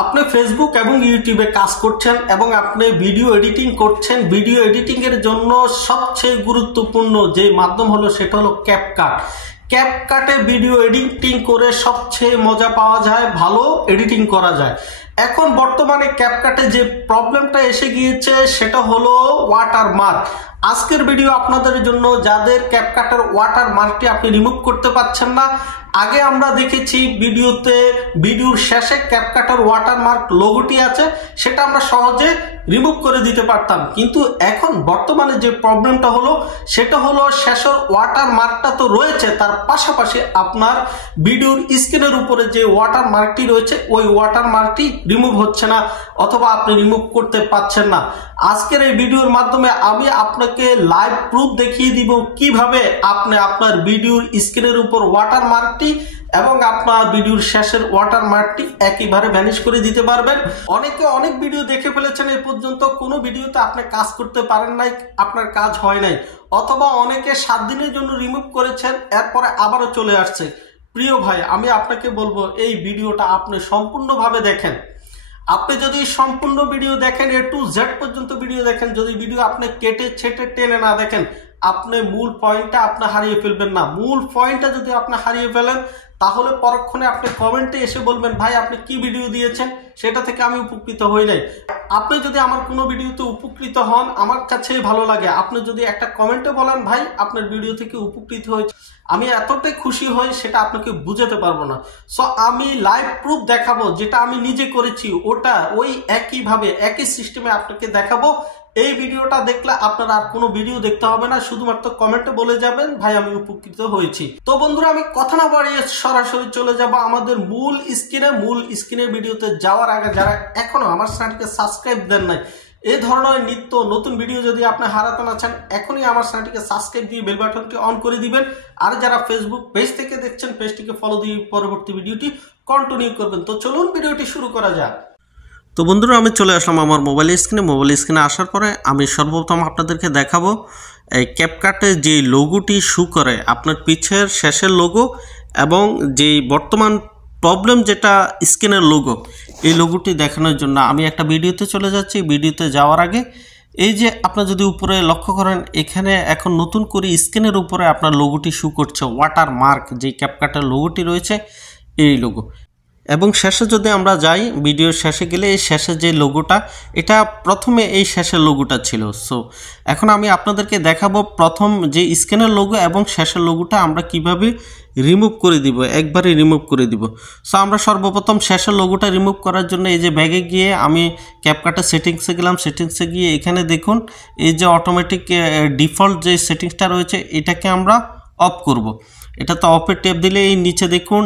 আপনি ফেসবুক এবং ইউটিউবে কাজ করছেন এবং আপনি ভিডিও এডিটিং করছেন। ভিডিও এডিটিং এর জন্য সবচেয়ে গুরুত্বপূর্ণ যে মাধ্যম হলো সেটা হলো ক্যাপকাট। ক্যাপকাটে ভিডিও এডিটিং করে সবচেয়ে মজা পাওয়া যায়, ভালো এডিটিং করা যায়। এখন বর্তমানে ক্যাপকাটে যে প্রবলেমটা এসে গিয়েছে সেটা হলো ওয়াটারমার্ক। আজকের ভিডিও আপনাদের জন্য যাদের ক্যাপকাটের ওয়াটারমার্কটি আপনি রিমুভ করতে পারছেন না। আগে আমরা দেখেছি ভিডিওর শেষে ক্যাপকাটের ওয়াটারমার্ক লোগোটি আছে, সেটা আমরা সহজে রিমুভ করে দিতে পারতাম। কিন্তু এখন বর্তমানে যে প্রবলেমটা হলো সেটা হলো শেষের ওয়াটারমার্কটা তো রয়েছে, তার পাশাপাশি আপনার ভিডিওর স্ক্রিনের উপরে যে ওয়াটারমার্কটি রয়েছে ওই ওয়াটারমার্কটি রিমুভ হচ্ছে না, অথবা আপনি রিমুভ করতে পারছেন না। আজকের এই ভিডিওর মাধ্যমে আমি আপনাকে লাইভ প্রুফ দেখিয়ে দিব কিভাবে আপনি আপনার ভিডিওর স্ক্রিনের উপর ওয়াটারমার্কটি এবং আপনার ভিডিওর শেষের ওয়াটারমার্কটি একইভাবে ভ্যানিশ করে দিতে পারবেন। অনেকে অনেক ভিডিও দেখে ফেলেছেন, এই পর্যন্ত কোনো ভিডিওতে আপনি কাজ করতে পারেন নাই, আপনার কাজ হয় নাই, অথবা অনেকে 7 দিনের জন্য রিমুভ করেছেন, এরপরে আবারও চলে আসছে। প্রিয় ভাই, আমি আপনাকে বলবো এই ভিডিওটা আপনি সম্পূর্ণভাবে দেখেন। আপনি যদি সম্পূর্ণ ভিডিও দেখেন, A to Z পর্যন্ত ভিডিও দেখেন, যদি ভিডিও আপনি কেটে ছেটে টেনে না দেখেন, আপনি মূল পয়েন্টটা আপনি হারিয়ে ফেলবেন না। মূল পয়েন্টটা যদি আপনি হারিয়ে ফেলেন তাহলে পরক্ষণে আপনি কমেন্টে এসে বলবেন, ভাই আপনি কি ভিডিও দিয়েছেন, সেটা থেকে আমি উপকৃত হই নাই। আপনি যদি আমার কোনো ভিডিওতে উপকৃত হন, আমার কাছে ভালো লাগে। আপনি যদি একটা কমেন্টে বলেন, ভাই আপনার ভিডিও থেকে উপকৃত হয়েছে, আমি এতটাই খুশি হই সেটা আপনাকে বুঝাতে পারবো না। সো আমি লাইভ প্রুফ দেখাবো, যেটা আমি নিজে করেছি ওটা ওই একইভাবে একই সিস্টেমে আপনাকে দেখাবো। এই ভিডিওটা দেখলে আপনার আর কোনো ভিডিও দেখতে হবে না, শুধুমাত্র কমেন্টে বলে যাবেন, ভাই আমি উপকৃত হয়েছি। তো বন্ধুরা, আমি কথা না বাড়িয়ে সরাসরি চলে যাব আমাদের মূল স্ক্রিনে ভিডিওতে যাওয়ার আগে যারা এখনো আমার চ্যানেলকে সাবস্ক্রাইব দেন নাই, এই ধরনের নিত্য নতুন ভিডিও যদি আপনি হারাতে না চান, এখনই আমার চ্যানেলটিকে সাবস্ক্রাইব দিয়ে বেল বাটনটি অন করে দিবেন। আর যারা ফেসবুক পেজ থেকে দেখছেন, পেজটিকে ফলো দিয়ে পরবর্তী ভিডিওটি কন্টিনিউ করবেন। তো চলুন ভিডিওটি শুরু করা যাক। তো বন্ধুরা, আমি চলে আসলাম আমার মোবাইল স্ক্রিনে আসার পরে আমি সর্বপ্রথম আপনাদেরকে দেখাবো এই ক্যাপকাটে যে লোগোটি শো করে আপনার পিছের শেষের লোগো এবং যে বর্তমান প্রবলেম যেটা স্ক্রিনের লোগো, এই লোগোটি দেখানোর জন্য আমি একটা ভিডিওতে চলে যাচ্ছি। ভিডিওতে যাওয়ার আগে এই যে আপনার যদি উপরে লক্ষ্য করেন, এখানে এখন নতুন করে স্ক্রিনের উপরে আপনার লোগোটি শো করছে, ওয়াটারমার্ক যে ক্যাপকাটের লোগোটি রয়েছে এই লোগো। এবং শেষে যদি আমরা যাই, ভিডিওর শেষে গেলে এই শেষে যে লোগোটা, এটা প্রথমে এই শেষের লোগোটা ছিল। সো এখন আমি আপনাদেরকে দেখাবো প্রথম যে স্ক্রিনের লোগো এবং শেষের লোগোটা আমরা কিভাবে রিমুভ করে দিব, একবারে রিমুভ করে দিব। সো আমরা সর্বপ্রথম শেষের লোগোটা রিমুভ করার জন্য এই যে ব্যাগে গিয়ে আমি ক্যাপকাটের সেটিংসে গেলাম। সেটিংসে গিয়ে এখানে দেখুন এই যে অটোমেটিক ডিফল্ট যে সেটিংসটা রয়েছে এটাকে আমরা অফ করব। এটা তো অফে ট্যাপ দিলে এই নিচে দেখুন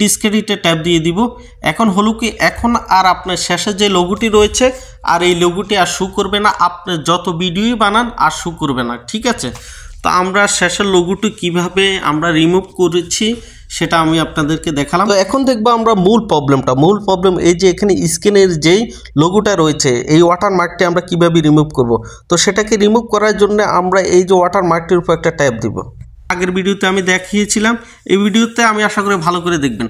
ডিসক্রেডিটে ট্যাপ দিয়ে দিব। এখন হলো কি, এখন আর আপনার শেষে যে লোগোটি রয়েছে আর এই লোগোটি আর শো করবে না, আপনি যত ভিডিওই বানান আর শো করবে না, ঠিক আছে। তো আমরা শেষের লোগোটি কিভাবে আমরা রিমুভ করেছি সেটা আমি আপনাদেরকে দেখালাম। তো এখন দেখবো আমরা মূল প্রবলেম এই যে এখানে স্ক্রিনের যেই লোগোটা রয়েছে এই ওয়াটারমার্কটি আমরা কিভাবে রিমুভ করব। তো সেটাকে রিমুভ করার জন্য আমরা এই যে ওয়াটারমার্কটির উপর একটা ট্যাপ দিব। আগের ভিডিওতে আমি দেখিয়েছিলাম, এই ভিডিওতে আমি আশা করি ভালো করে দেখবেন।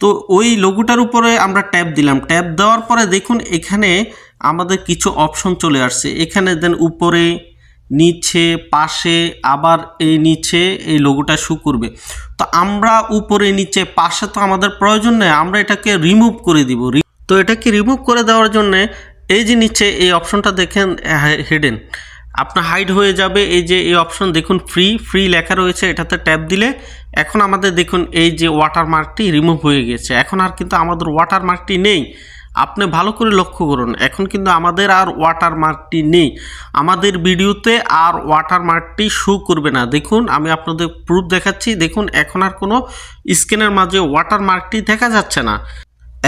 তো ওই লোগোটার উপরে আমরা ট্যাপ দিলাম। ট্যাপ দেওয়ার পরে দেখুন এখানে আমাদের কিছু অপশন চলে আসছে। এখানে দেন উপরে, নিচে, পাশে, আবার এই নিচে এই লোগোটা শো করবে। তো আমরা উপরে, নিচে, পাশে তো আমাদের প্রয়োজন নেই, আমরা এটাকে রিমুভ করে দিব। তো এটাকে রিমুভ করে দেওয়ার জন্য এই যে নিচে এই অপশনটা দেখেন হিডেন, আপনার হাইড হয়ে যাবে। এই যে এই অপশন দেখুন ফ্রি লেখা রয়েছে, এটাতে ট্যাপ দিলে এখন আমাদের দেখুন এই যে ওয়াটারমার্কটি রিমুভ হয়ে গেছে। এখন আর কিন্তু আমাদের ওয়াটারমার্কটি নেই। আপনি ভালো করে লক্ষ্য করুন, এখন কিন্তু আমাদের আর ওয়াটারমার্কটি নেই। আমাদের ভিডিওতে আর ওয়াটারমার্কটি শো করবে না। দেখুন আমি আপনাদের প্রুফ দেখাচ্ছি, দেখুন এখন আর কোনো স্ক্রিনের মাঝে ওয়াটারমার্কটি দেখা যাচ্ছে না।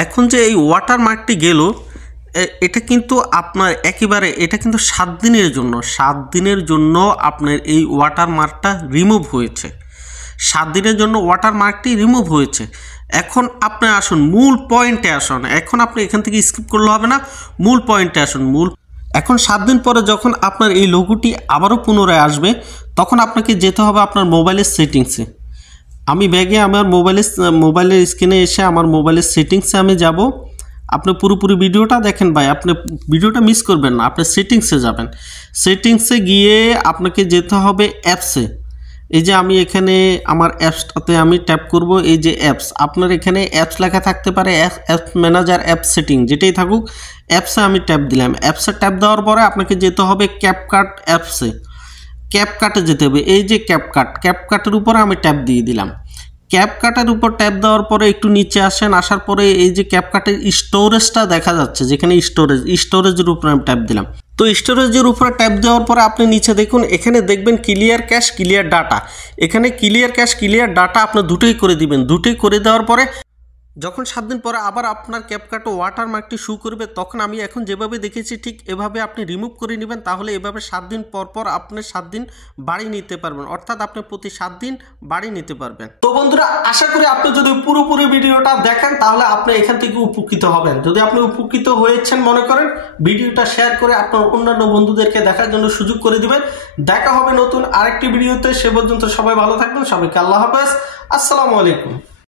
এখন যে এই ওয়াটারমার্কটি গেল, এটা কিন্তু আপনার একেবারে এটা কিন্তু 7 দিনের জন্য আপনার এই ওয়াটারমার্কটা রিমুভ হয়েছে। 7 দিনের জন্য ওয়াটারমার্কটি রিমুভ হয়েছে। এখন আপনি আসুন মূল পয়েন্টে আসুন। এখন আপনি এখান থেকে স্কিপ করলে হবে না, মূল পয়েন্টে আসুন। এখন 7 দিন পরে যখন আপনার এই লোগোটি আবারও পুনরায় আসবে, তখন আপনাকে যেতে হবে আপনার মোবাইলের সেটিংসে। আমি ব্যাগে আমার মোবাইলের স্ক্রিনে এসে আমার মোবাইলের সেটিংসে আমি যাব। আপনি পুরোপুরি ভিডিওটা দেখেন ভাই, আপনি ভিডিওটা মিস করবেন না। আপনি সেটিংসে যাবেন, সেটিংসে গিয়ে আপনাকে যেতে হবে অ্যাপসে। এই যে আমি এখানে আমার অ্যাপসটাতে আমি ট্যাপ করব, এই যে অ্যাপস, আপনার এখানে অ্যাপস লেখা থাকতে পারে, অ্যাপ ম্যানেজার, অ্যাপ সেটিং, যেটাই থাকুক। অ্যাপসে আমি ট্যাপ দিলাম। অ্যাপসে ট্যাপ দেওয়ার পরে আপনাকে যেতে হবে ক্যাপকাট অ্যাপসে, ক্যাপকাটে যেতে হবে। এই যে ক্যাপকাটের উপরে আমি ট্যাপ দিয়ে দিলাম। ক্যাপকাটের উপর ট্যাপ দেওয়ার পরে একটু নিচে আসেন, আসার পরে এই যে ক্যাপকাটের স্টোরেজটা দেখা যাচ্ছে, যেখানে স্টোরেজের উপরে আমি ট্যাপ দিলাম। তো স্টোরেজের উপরে ট্যাপ দেওয়ার পরে আপনি নিচে দেখুন, এখানে দেখবেন ক্লিয়ার ক্যাশ, ক্লিয়ার ডাটা। এখানে ক্লিয়ার ক্যাশ, ক্লিয়ার ডাটা আপনি দুটোই করে দিবেন। দুটোই করে দেওয়ার পরে যখন 7 দিন পরে আবার আপনার ক্যাপকাটে ওয়াটারমার্কটি শো করবে, তখন আমি এখন যেভাবে দেখেছি ঠিক এভাবে আপনি রিমুভ করে নেবেন। তাহলে এভাবে 7 দিন পর আপনি 7 দিন বাড়ি নিতে পারবেন, অর্থাৎ আপনি প্রতি 7 দিন বাড়ি নিতে পারবেন। তো বন্ধুরা, আশা করি আপনি যদি পুরোপুরি ভিডিওটা দেখেন তাহলে আপনি এখান থেকে উপকৃত হবেন। যদি আপনি উপকৃত হয়েছেন মনে করেন, ভিডিওটা শেয়ার করে আপনার অন্যান্য বন্ধুদেরকে দেখার জন্য সুযোগ করে দিবেন। দেখা হবে নতুন আরেকটি ভিডিওতে। সে পর্যন্ত সবাই ভালো থাকবেন। সবাইকে আল্লাহ হাফেজ, আসসালামু আলাইকুম।